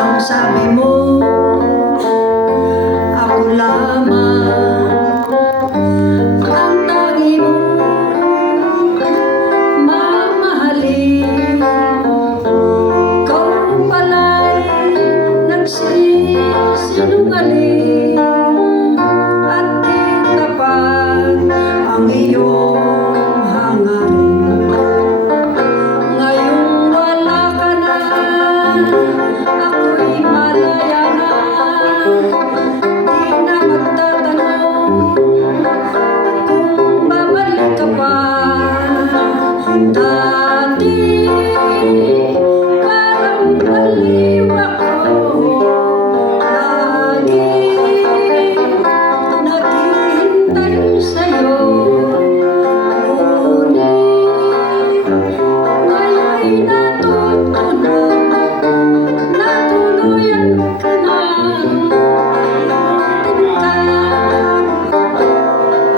Ang sabi mo, ako lamang ang tangi mo mamahalin. Ikaw pala'y nagsisinungaling at di tapat ang iyong hangarin. Ngayong wala ka na, ako'y malaya na. Di na magtatanong kung babalik ka pa. Dati parang baliw ako, lagi naghihintay sa'yo. Ngunit ngayon'y natuto na, natuluyan ka na. Iutin ka,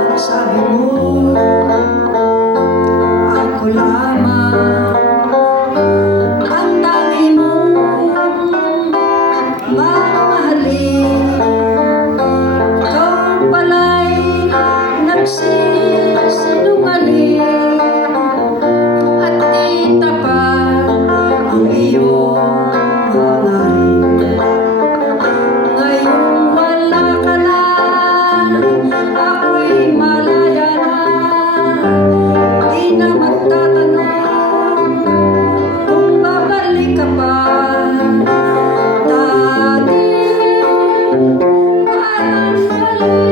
ang sabi mo, ako lamang ang tangi mong mamahalin. Ikaw pala'y nagsisinungaling at di tapat ang iyong hangarin. Ngayong wala ka na, ako'y malaya na. Di na magtatanong kung babalik ka pa. Dati parang baliw